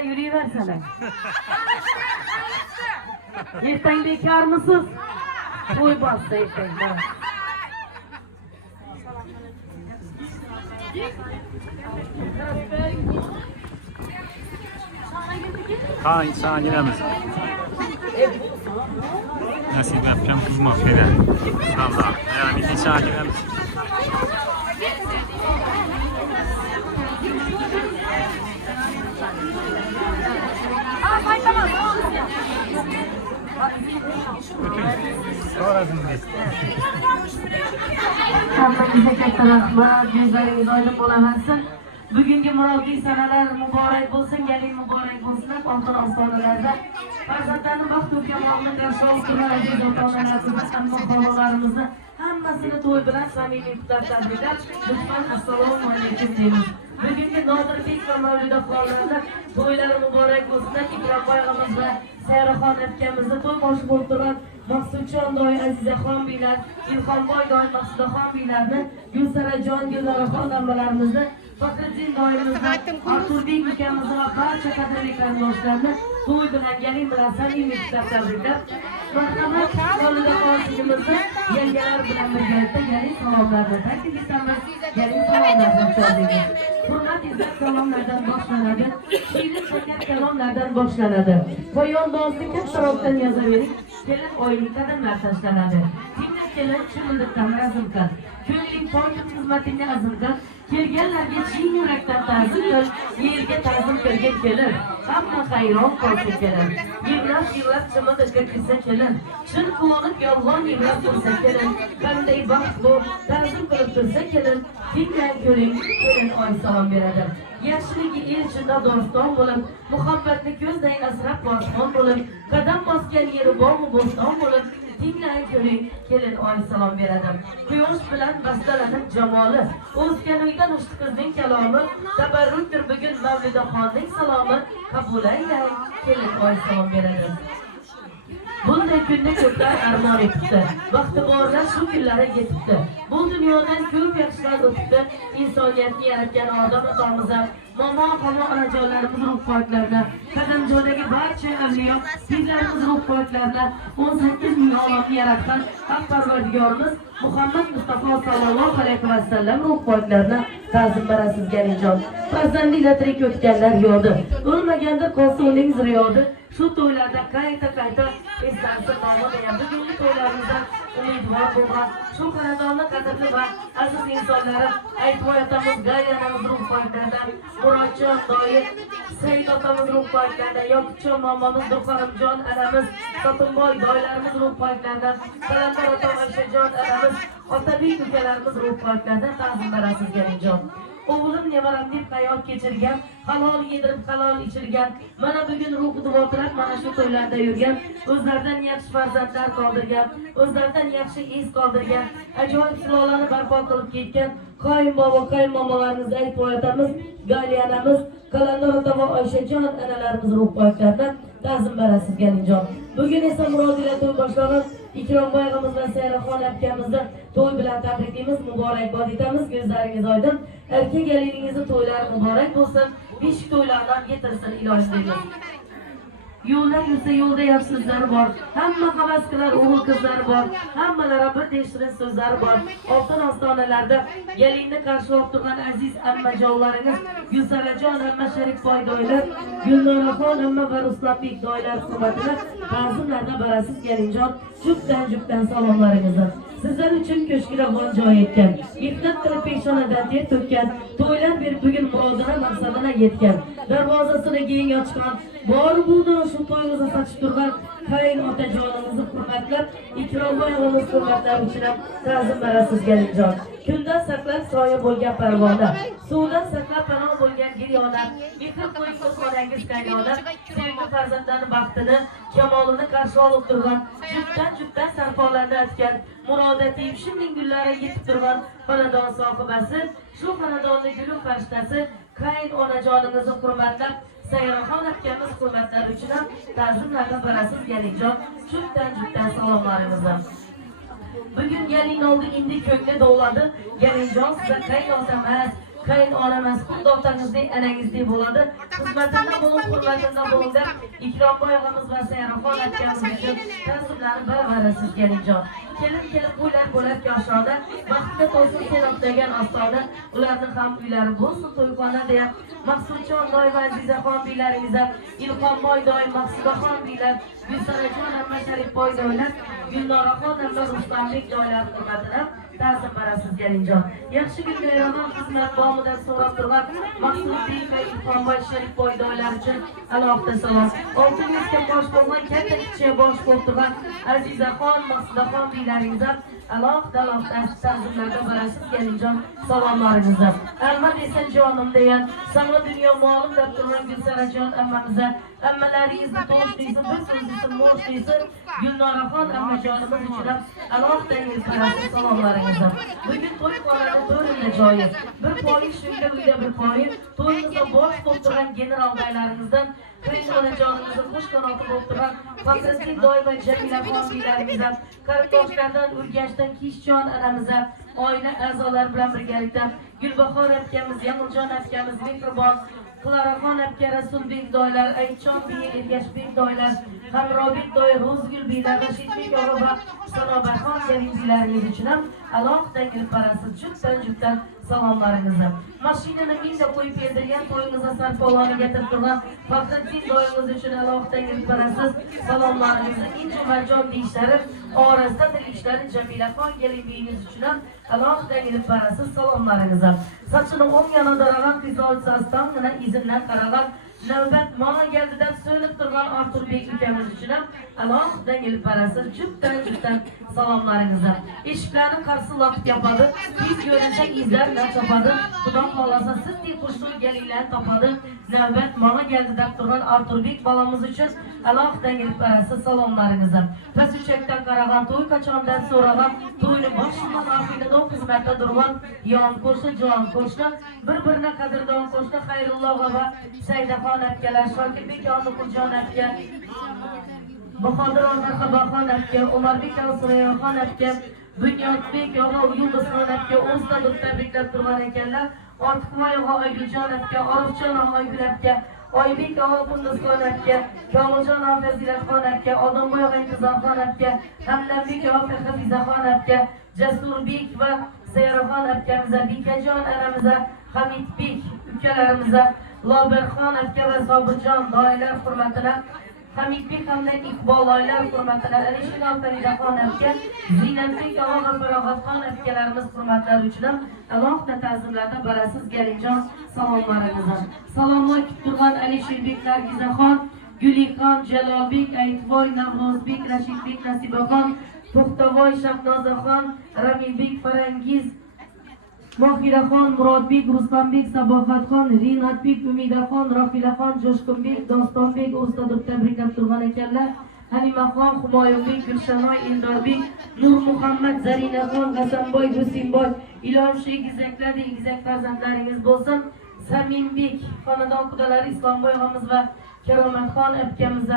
bilan yurayversana. Ertaga bekormisiz? To'y bossa ertaga. Ha insan giremez. Nasip yapacağım kızma Fide. Valla yani insan giremez. Hammangizga katta rahmat, ko'zlaringiz oydin bo'laversin. Bugungi murodli sanalar muborak bo'lsin, galing muborak bo'lsin. Oltin ostonalarda farzandlarni baxt va kamolni qarshi olib turgan aziz ota-onalarimiz, hamma bolalarimizni hammasini to'y bilan samimiy qutlab tabriklab, lutfan assalomu alaykum deymiz. Bugungi Nodirbek va Mavlidaxonlarda to'ylari muborak bo'lsin. Ikrom boyog'imiz va Sayraxon akamizni to'y boshi bo'lib turgan Maqsudjon doy, Azizaxon biylar, Ilhomboy doy, Maqsudaxon biylarni, Gulsarajon, Gulnoraxon amalarimizni, Faxriddin doyimizni, Arturbek ukamizni va barcha qadrli qarindoshlarni to'y bilan galing bilan samimiy qutlab tabriklab, marhamat Mavlidaxonligimizni yangalar bilan birgalikda galing salomlarni taklif etamiz. Galing salomlarni o'tkazamiz. Hurmat izzat salomlardan boshlanadi. Shirin shakar kalomlardan boshlanadi. Poyondozlik kattaroqdan yozavering. Kelin oylik qadamlar tashlanadi. Tinglab kelin chimildiqdan razm qil. Ko'ngling pok xizmatingni azm qil. Kelganlarga chin yurakdan ta'zim qil. Yerga ta'zim qilgin kelin. Hamma hayron qolsin kelin. Yig'lab chimildiqqa kirsa kelin. Chin quvonib yolg'on yig'lab tursa kelin. Qanday baxtli ta'zim qilib tursa kelin. Tinglab ko'ring kelin oy salom beradi. Yaxshiligi el ichida doston bo'lib, muhabbatni ko'zdan asrab boshqon bo'lib, qadam bosgan yeri bormi bo'ston bo'lib, tinglang ko'ring kelin oy salom beradi. Quyosh bilan bastalanib jamoli, o'sgan uydan ushti qizning kalomi, tabarrukdir bugun Mavlidaxonning salomi, qabul aylang kelin oy salom beradi. Bunday kunni ko'plar armon etibdi. Vaqti borlar shu kunlari yetibdi. Bu dunyodan ko'p yaxshilar o'tibdi. Insoniyatni yaratgan odam otomiz ham, momo qomo onajonlarimiz ruh poyaklarida, qadamjo'dagi barcha avliyo, bizlarimiz ruh poyaklarida 18 ming olamni yaratgan Haq Parvardigorimiz Muhammad Mustafa sallallohu alayhi va sallam ruh poyaklarida ta'zim berasiz galinjon. Farzandliklar tirik o'tganlar yodi. O'lmaganda qolsa uning ziriyodi. Shu to'ylarda qayta eslansa nomini ham bugungi to'ylarimizdan umidvor bo'lgan shu xonadonni qadrli va aziz insonlari aytib o'tamiz. Gayri onamiz ruh poyaklarida, Murodjon doyi, Said otamiz ruh poyaklarida, Yoqubjon momomiz, Durxonimjon anamiz, Sotimboy doylarimiz ruh poyaklarida, Qalandar otam Ayshajon anamiz, Otabek ukalarimiz ruh poyaklarida ta'zim berasiz galinjon. O'g'lim nevaram deb hayot kechirgan, halol yedirib halol ichirgan, mana bugun ruhi duvotirab mana shu to'ylarda yurgan, o'zlaridan yaxshi farzandlar qoldirgan, o'zlaridan yaxshi iz qoldirgan, ajoyib sulolani barpo qilib ketgan qoyinbobo qoyinmomolarimizni aytib o'tamiz. Gali anamiz, Qalandar ota va Oyshajon analarimiz ruh poyaklarida ta'zim berasiz galinjon. Bugun esa murodila to'y boshlanib, Ikromboy og'amiz va Sayraxon akamizni to'y bilan tabriklaymiz, muborakbod etamiz. Ko'zlaringiz oydin. Erkak galiningizni to'ylari muborak bo'lsin. Beshik to'ylardan yetirsin iloj deymiz. Yo'llar yursa yo'lda yaxshi so'zlari bor. Hamma havas qilar o'g'il qizlari bor. Hammalari bir shirin so'zlari bor. Oltin ostonalarda galinni qarshilab turgan aziz ammajonlarimiz Gulsarajon amma Sharifboy doylar, Gulnoraxon amma va Ruslabek doylar hurmatini ta'zimlarda barasiz galinjon. Jupdan salomlaringizni. Sizlar uchun ko'shkida g'on joy etgan, mehnat qilib peshonadan ter to'kkan, to'ylar berib bugun murodona maqsadına yetgan, darvozasini keng ochgan, bor buldun shu to'yimizni sachib turgan qayin otajonimizni hurmatlab, Ikromboy og'amiz hurmatlari uchun ta'zim berasiz galinjon. Kundan saqlab soya bo'lgan parvona, suvdan saqlab panoh bo'lgan giryona, mehr qo'yib onangiz qaynona, sevimli farzandlarni baxtini, kamolini qarshi olib turgan, jupdan sarfolarni aytgan, murodati yushinning gullari yetib turgan xonadon sohibasi, shu xonadonni gulu farishtasi, qayin onajonimizni hurmatlab, Sayraxon akamiz hurmatlari uchun ham ta'zimlarni berasiz galinjon. Jupdan salomlarimizni. Bugun galin oldi indi ko'kda dovladi, galinjon siza qaynota emas, qaynonamiz, xuddi otangizdek, anangizdek bo'ladi. Xizmatinda bo'lib, hurmatinda bo'lib, Ikromboy og'amiz va Sayraxon akamiz uchun ta'zimlarni baravar sizga Jon. Kelib uylar bo'lak yoshlarda, vaqtda to'sin senotlagan ostona, ularning ham uylari bo'lsin to'yxona deya Maqsudjon doim Azizaxon biylarimiz ham, Ilhomboy doim Maqsudaxon biylar, Gulsarajon amma Sharifboy doylar, Gulnoraxon amma Ruslanbek doylar hurmatini ta'zim barasizga Jon. Yaxshi kunlardan xizmat bomidan so'rab turgan Maqsudbek va Ilhomboy Sharifboy doylar uchun alohida salom. Oltingizga bosh bo'lgan katta kichik bosh bo'lib turgan Azizaxon, Maqsudaxon biylaringiz ham alohida ta'zimlarda barasizga Jon salomlaringiz. Almat esa jonim degan sana dunyo molim deb turgan Gulsarajon ammamiz ammalaringizni to'g'rishlisi, bir so'zlisi, mo'shlisi Gulnoraxon ammajonimiz uchun alohida barasiz salomlaringiz. Bugun to'yxonada to'rinda joyi. Bir poyi shunga uyda bir poyi to'yimizda bosh bo'lib turgan general baylarimizdan Qaynonajog'imizni xush qanoti bo'lib turgan Faxriddin doim va Jamilaxon biylarimizdan, Qaritoshlardan, Urganchdan Kishjon anamiz, oila a'zolari bilan birgalikda Gulbahor akamiz, Yamuljon akamiz, Mehribon Qilaraxon aka, Rasulbek doylar, Aytjon biya, Ergashbek doylar, Hamrobek doy, Ro'zgul biylar, Rashidbek og'a va Sanobarxon biylarimiz uchun ham alohida kelib barasiz juftdan salomlaringizni. Mashinani minda qo'yib berdigan to'yingizga sarpoloni getirib turgan Faxriddin doyingiz uchun alohida kelib barasiz salomlaringizni. Inju marjon deyishlari orasida dilishlari Jamilaxon gelinbeyingiz uchun ham alohida kelib barasiz salomlaringizni. Sochini o'ng yonida ravan qizolchasidan yana izindan qaragan navbat mana geldi deb söylep turgan Arturbek ukamiz uchun ham alohida kelib barasiz juftdan salomlaringizni. Eshiklarni qarsillatib yopadi, biz ko'rinsa izlar bilan chopadi. Xudo xolasa sizdek xushro'y gelinglarni topadi. Navbat mana geldi deb turgan Arturbek balamiz uchun alohida kelib barasiz salomlaringizni. Past uchakdan qaragan to'y qachondan so'ragan to'yni boshidan oxiriga xizmatda turgan yon qo'shni, jon qo'shni, bir-birini qadrdon qo'shni Xayrulloh va Saydaxon akalar, Shokirbek Onuquljon aka, Bahodir Onaxon aka, Umarbek Surayxon aka, Bunyodbek og'a Yulduzxon aka o'zida tabriklab turgan ekanlar. Ortiqvoy og'a Oyguljon aka, Orifjon og'a Oygul aka, Oybek og'a Qunduzxon aka, Komiljon og'a Fazilatxon aka, Odamboy og'a Intizorxon aka, Hamdambek og'a Hafizaxon aka, Jasurbek va Sayraxon akamiz, Bekajon anamiz, Hamidbek ukalarimiz, Loberxon aka va Sobirjon doylar hurmatini, Hamidbek hamda Iqbol doylar hurmatini, Alisher Faridaxon aka, Zinatbek og'a va Farog'atxon akalarimiz hurmatlari uchun alohida ta'zimlarda barasiz Galinjon salomlaringizni. Salomlar kutib turgan Alisherbek Nargizaxon, Gulixon, Jalolbek, Aytvoy, Navro'zbek, Rashidbek, Nasibaxon, To'xtavoy, Shahnozaxon, Ramilbek, Farangiz, Mohiraxon, Murodbek, Ruslanbek, Sabohatxon, Rinatbek, Umidaxon, Rohilaxon, Jo'shqinbek, Dostonbek o'zida tabriklab turgan ekanlar. Halimaxon, Humoyunbek, Gulshanoy, Eldorbek, Nur Muhammad, Zarinaxon, Hasanboy, Gusimboy, ilojli egizaklardek egizak farzandlaringiz bo'lsin. Samimbek, xonadon qudalari Islomboy og'amiz va Karomatxon akamiz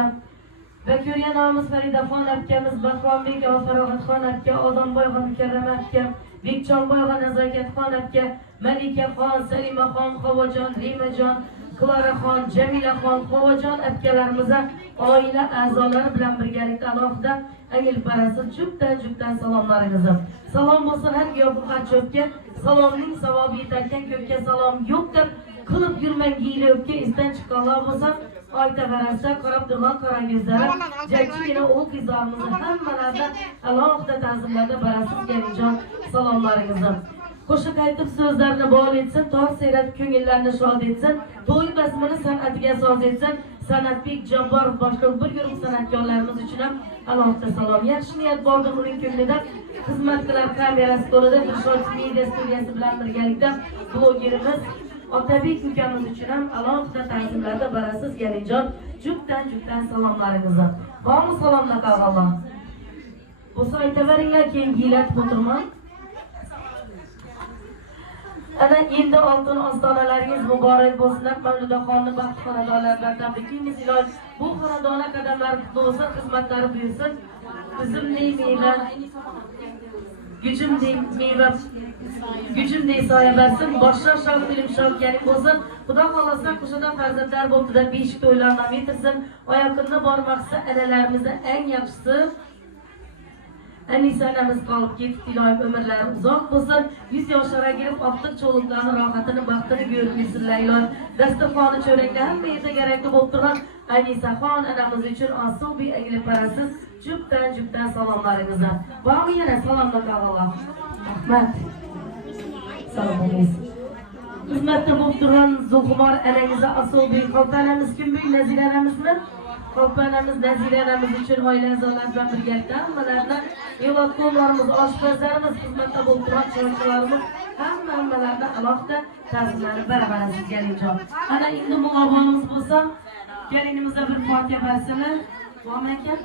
ve ko'rgan og'amiz Faridaxon akamiz, Bahrombek og'a Farog'atxon aka, Odamboy og'a Mukarrama aka, Bekchonboy og'a Nazokatxon aka, Malikaxon, Salimaxon, Havojon, Rimajon, Klaraxon, Jamilaxon, Havojon akalarimiz oila a'zolari bilan birgalikda alohida angil barasiz juftdan salomlaringizni. Salom bo'lsin har yo'qqa cho'pga, salomning savobi yetarkan ko'kka salom yo'q deb qilib yurmang giyilibga isdan chiqqanlar bo'lsa oyta barasa qarab turgan qarangizlar jajjigina o'q qizlarimizni hammalarida alohida ta'zimlarda barasiz Galinjon salomlaringizni. Qo'shiq aytib so'zlarni bol etsin, tog' seyratib ko'ngillarni shod etsin, to'y bazmini san'atiga soz etsin. San'atbek Jabborov boshqa bir guruh san'atkorlarimiz uchun ham alohida salom. Yaxshi niyat bordir uning ko'nglida. Xizmat qilar kamerasi qo'lida Dilshod media studiyasi bilan birgalikda blogerimiz Otabek ukamiz uchun ham alohida ta'zimlarda barasiz Galinjon juftdan salomlaringizni. Bormi salomlar qavg'allar. Bo'lsa aytaveringlar, keyin giylatib o'tirman. Ana endi oltin ostonalaringiz muborak bo'lsin. Mavludaxonni baxt xonadonlaridan tabriklaymiz. Iloj bu xonadona qadamlari qutlug' bo'lsin, xizmatlari buyursin. Bizimli meva gücüm dey meyve, gücüm dey saye versin, başlar şal bilim şal gelin olsun. Xudo xolasa kuşadan farzandlar bo'ldi da beshik to'ylardan yetirsin. Oyaqında bormoqsa analarimizni eng yaxshisi Anisa anamiz qolib ketdi, iloyim ömürleri uzoq bo'lsin. 100 yoshlarga kelib optiq cho'luklarni rohatini, baxtini ko'rsinlar iloyim. Dasturxoni cho'raklar hamma yerda kerakli bo'lib turgan Anisaxon anamiz uchun asubiy egilib parasiz jubdan salomlaringizni. Bormi yana salomlar qilinglar. Rahmat. Salom alaykum. Xizmatda bo'lib turgan Zulxumor anangizni asubiy qaltanamiz kim bu naziranamizmi? Qaltanamiz naziranamiz uchun oila a'zolari bilan birgalikda hammalarni yo'latqonlarimiz, oshpazlarimiz, xizmatda bo'lib turgan chiroqchilarimiz hammalardan alohida ta'zimlarni barabar sizga jon. Ana endi muloqotimiz bo'lsa, kelinimizga bir fotiha barsini. Vo'm aka.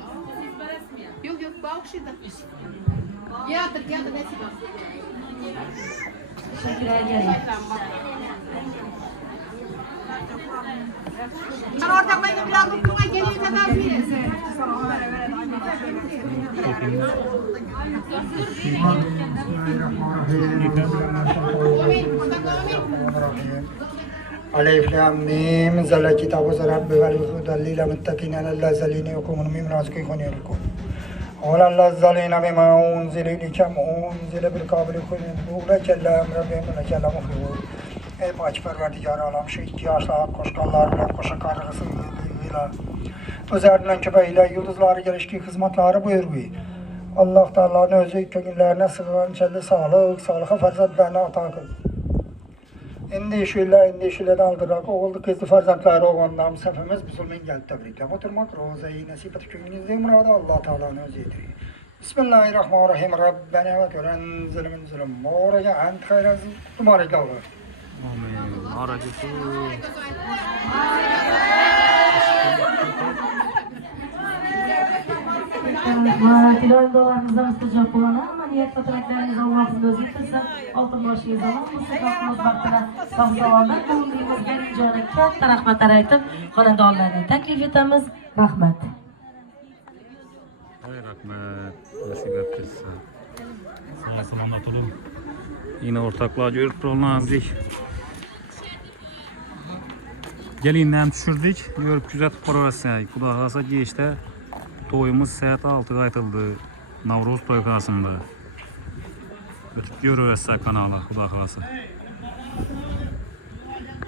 Yok bağışıydı. Yadır nasip olsun. Teşekkür ederim. Ben ortaklarıyla biraz okumaya geliyor kadar verirsin. ألف لام ميم نزل الكتاب رب والهدى للمتقين الذين يقومون مما رزقهم ينفقون ولا الذين بما أنزل إليك أنزل بالقابل أولئك اللهم ربهم أولئك اللهم مفلحون. Ey baş perverdigar alam şu ihtiyaçlar koşkanlarla koşa kargısıyla özerdilen köpeğiyle yıldızları gelişki hizmetleri buyuruyor. Allah Teala'nın özü kökünlerine sığınan içinde sağlığa ferzatlarına ata kıl. Endişeyle aldırak oğuldu kızlı ferzatları oğlanlarım sefemiz Müslüman geldi tebrikle. Oturmak rozayı nasip et kökünüzde muradı Allah Teala'nın özüdür. Bismillahirrahmanirrahim. Rabbena ve gören zulümün zulüm. Moraya ent hayrazı tumarık Allah. Amin. Aracısı. İloyim dualarınıza müstecap olana ama niyet ve dileklerinizi Allah'ın özü yetirsin. Altın başıyız ama bu sıkıntımız vaktine sağlamda bulunduğumuz gelince ona katta rahmetler aytıp xonadonlarni taklif etamiz. Rahmet. Hay rahmet. Nasip ettirsin. Sağ selamat olun. Yine ortaklığa görüp rollandık. Gelinden düşürdük. Görüp güzel parası. Kudaklarsa geçti. Toyumuz saat 6'da aytıldı. Navruz toy kasında. Ötüp görüyorsa kanala kudaklarsa.